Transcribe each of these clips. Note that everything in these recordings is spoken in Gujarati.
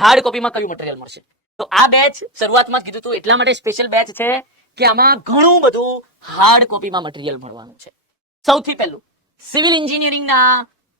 હાર્ડ કોપીમાં કયું મટીરિયલ મળશે. તો આ બેચ શરૂઆતમાં જ કીધું હતું એટલા માટે સ્પેશિયલ બેચ છે કે આમાં ઘણું બધું હાર્ડ કોપીમાં મટીરિયલ મળવાનું છે. સૌથી પહેલું સિવિલ એન્જિનિયરિંગના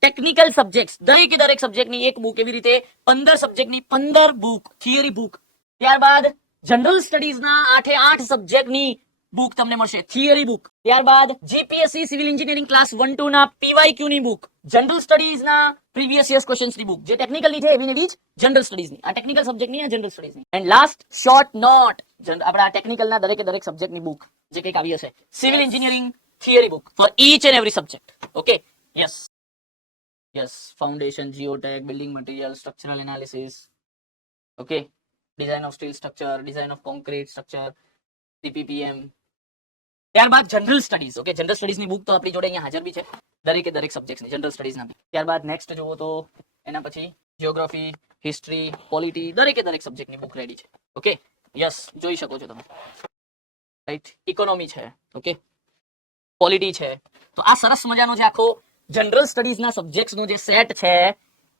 ટેકનિકલ સબ્જેક્ટ, દરેક સબ્જેક્ટની એક બુક, એવી રીતે 15 સબ્જેક્ટની 15 બુક, થિયરી બુક. ત્યારબાદ જનરલ સ્ટડીઝના 8 સબ્જેક્ટની બુક તમને મળશે, થિયરી બુક. ત્યારબાદ જીપીએસસી સિવિલ એન્જિનિયરિંગ ક્લાસ 1-2 ના પીવાયક્યુ ની બુક, જનરલ સ્ટડીઝના પ્રીવિયસ યર્સ ક્વેશ્ચન્સ ની બુક, જે ટેકનિકલની છે એવી ને એવી જ જનરલ સ્ટડીઝની, આ ટેકનિકલ સબ્જેક્ટની, આ જનરલ સ્ટડીઝની. એન્ડ લાસ્ટ શોર્ટ નોટ, આપણા ટેકનિકલના દરેક સબ્જેક્ટની બુક જે કંઈક આવી હશે, civil engineering theory book for each and every subject. Okay, yes, foundation, geotech, building material, structural analysis, okay, design of steel structure, design of concrete structure, CPPM. ત્યારબાદ જનરલ સ્ટડીઝ. ઓકે, જનરલ સ્ટડીઝની બુક તો આપણી જોડે અહીંયા હાજર બી છે, દરેક સબ્જેક્ટની જનરલ સ્ટડીઝના. ત્યારબાદ નેક્સ્ટ જુઓ તો એના પછી જીઓગ્રાફી, હિસ્ટ્રી, પોલિટી, દરેક સબ્જેક્ટની બુક રેડી છે. ઓકે, યસ, જોઈ શકો છો તમે, રાઈટ. ઇકોનોમી છે, ઓકે, પોલિટી છે. તો આ સરસ મજાનો જે આખો જનરલ સ્ટડીઝના સબ્જેક્ટ્સનો જે સેટ છે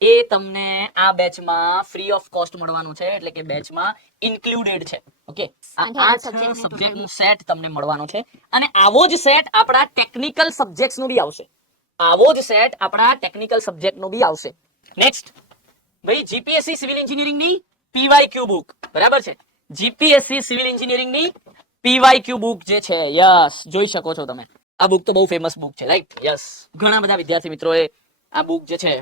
એ તમને આ બેચમાં ફ્રી ઓફ કોસ્ટ મળવાનું છે, એટલે કે બેચમાં ઇન્ક્લુડેડ છે. ઓકે, આ 8 સબ્જેક્ટનું સેટ તમને મળવાનો છે અને આવો જ સેટ આપણા ટેકનિકલ સબ્જેક્ટ્સનો બી આવશે. નેક્સ્ટ ભાઈ, જીપીએસસી સિવિલ એન્જિનિયરિંગની પીવાયક્યુ બુક, બરાબર છે. જીપીએસસી સિવિલ એન્જિનિયરિંગની પીવાયક્યુ બુક જે છે, યસ, જોઈ શકો છો તમે. આ બુક તો બહુ ફેમસ બુક છે, રાઈટ. યસ, ઘણા બધા વિદ્યાર્થી મિત્રોએ આ બુક જે છે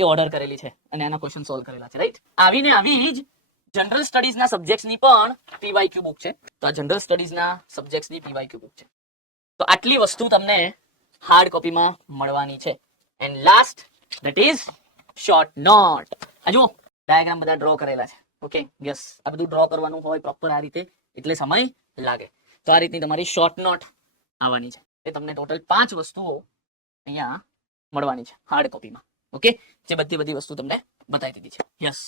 એ ઓર્ડર કરેલી છે અને આના ક્વેશ્ચન સોલ્વ કરેલા છે, રાઈટ. આવી જ જનરલ સ્ટડીઝના સબ્જેક્ટ્સની પણ પીવાયક્યુ બુક છે. તો આ જનરલ સ્ટડીઝના સબ્જેક્ટ્સની પીવાયક્યુ બુક છે. તો આટલી વસ્તુ તમને હાર્ડ કોપીમાં મળવાની છે. And last, that is short note. આ જુઓ, ડાયાગ્રામ બધા ડ્રો કરેલા છે. ઓકે, યસ, આ બધું ડ્રો કરવાનું હોય પ્રોપર આ રીતે, એટલે સમય લાગે. તો આ રીતની તમારી શોર્ટ નોટ આવવાની છે. એ તમને ટોટલ 5 વસ્તુઓ અહીંયા મળવાની છે હાર્ડ કોપીમાં. ઓકે, જે બધી વસ્તુ તમને બતાવી દીધી છે. યસ.